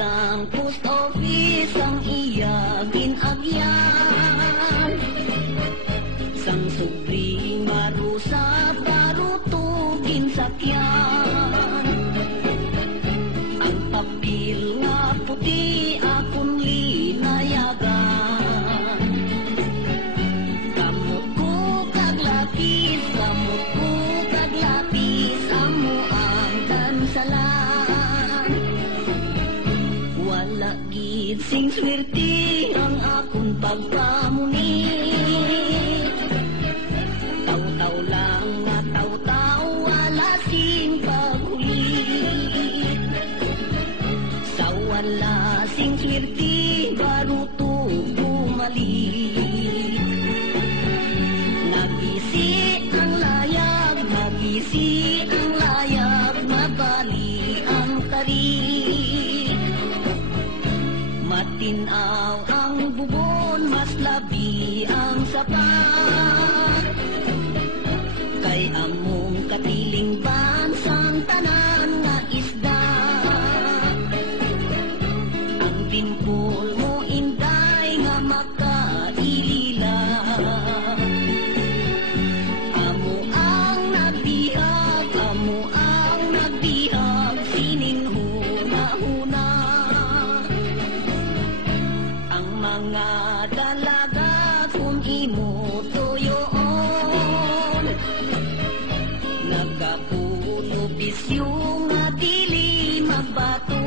Sang post office ang iya ginagyan, sang subring marusa parutugin sakyan. Ang papel nga puti akong linayagan, kamot ko kag lapis, kamot ko kag lapis, amo ang dansalan. Wala gid sing swerte ang akong pagpamuni, taw-taw lang nga taw-taw, wala sing paghuli. Sa wala sing swerte baruto bumalik. Nagisi ang layag, nagisi ang layag, mabali ang tarik. Matinaw ang bubon, mas labi ang sapat. Kay among katiling bansang tanan nga isda. Ang bingkol mo inday nga makailila. Amo ang nagbihag, amo ang nagbihag, sining huna-huna. Ang mga dalaga kung imo tuyoon, nagapulo bisyo nga dili magbato.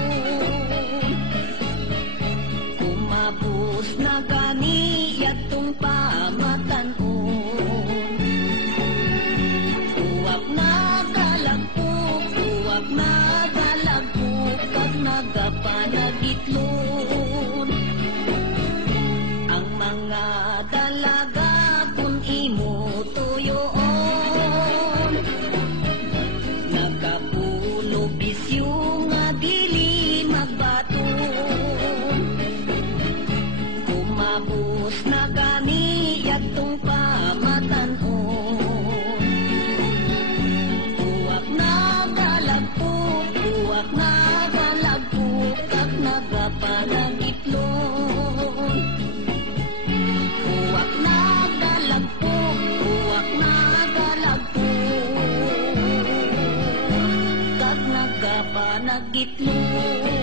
Kumabos na gani yatong pamatanon. Uwak na galagpok, uwak na galagpok, pag nagapanagitlon. Ang mga dalaga kung imo tuyoon, nagapulo bisyo nga dili magbato. Kumabos na gani yatong pamatanon. Uwak na galagpok, uwak na galagpok, kag nagapanagitlon. Uwak na galagpok, uwak na galagpok, kag nagapanagitlon.